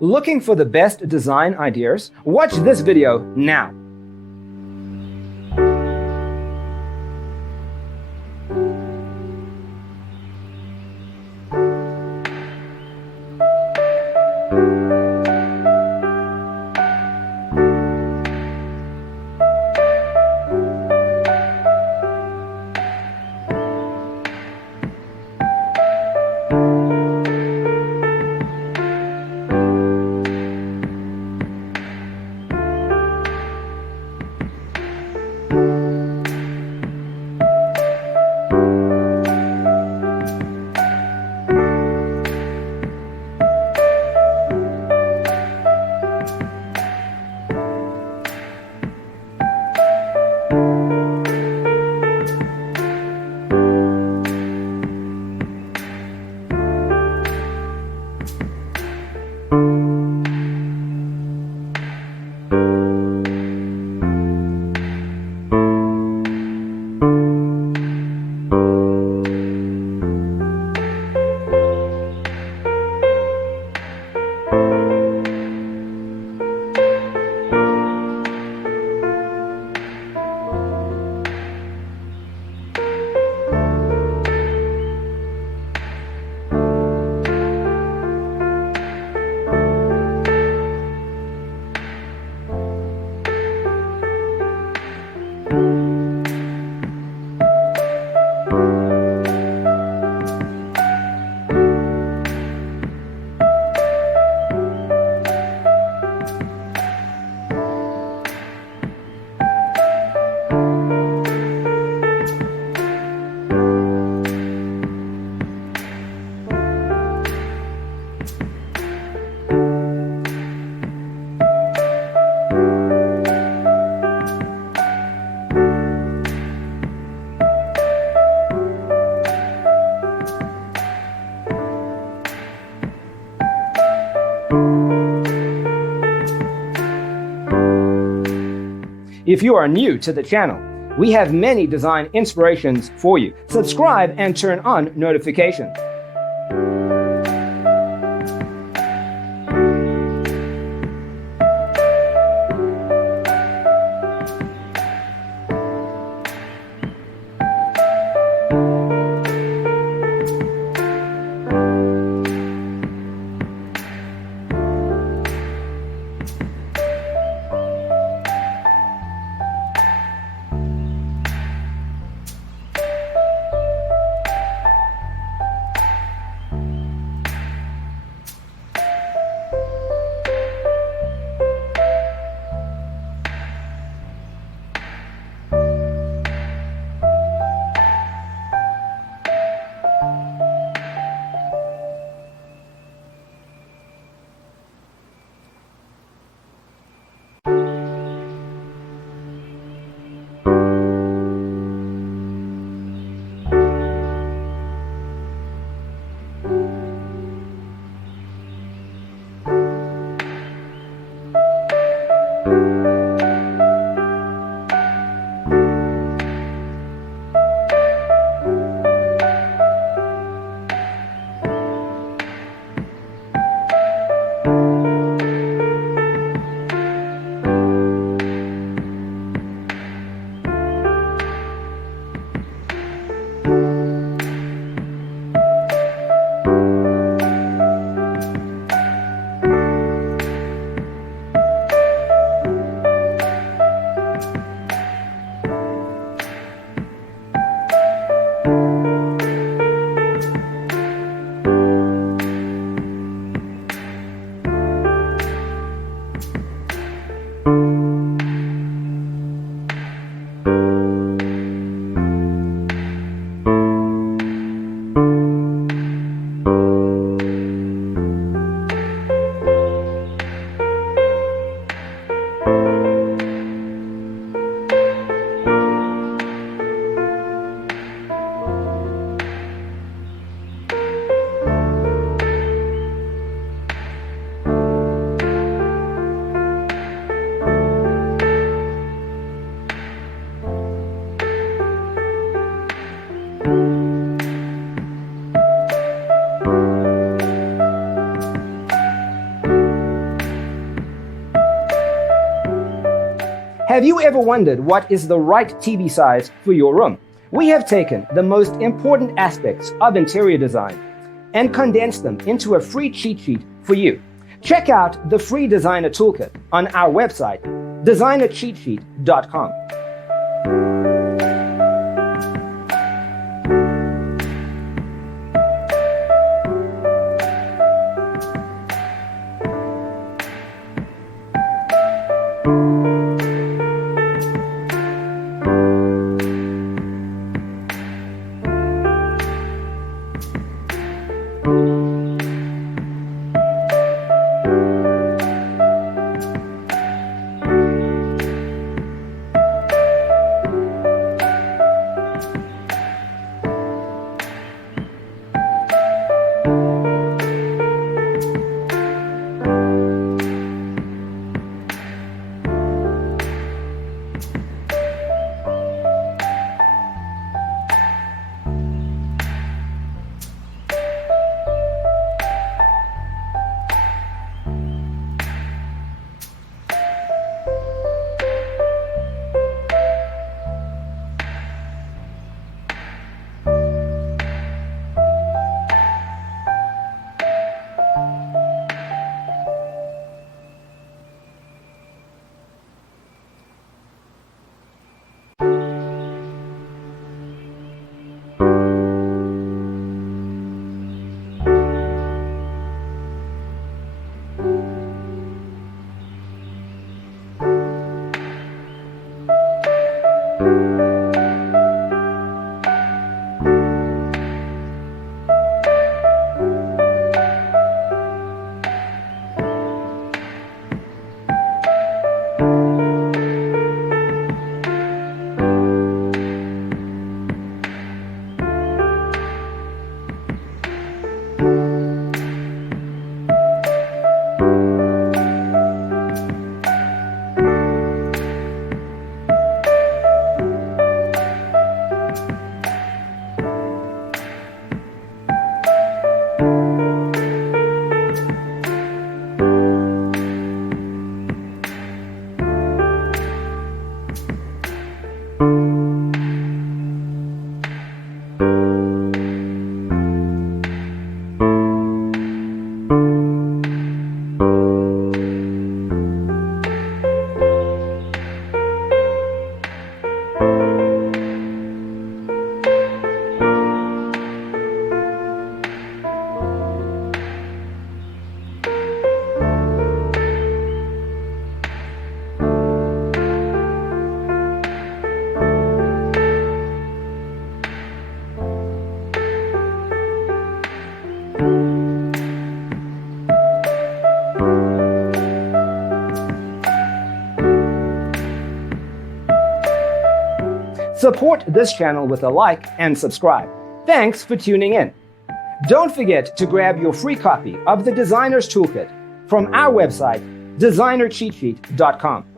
Looking for the best design ideas? Watch this video now. If you are new to the channel, we have many design inspirations for you. Subscribe and turn on notifications. Have you ever wondered what is the right TV size for your room? We have taken the most important aspects of interior design and condensed them into a free cheat sheet for you. Check out the free designer toolkit on our website, designercheatsheet.com. Support this channel with a like and subscribe. Thanks for tuning in. Don't forget to grab your free copy of the Designer's Toolkit from our website, designercheatsheet.com.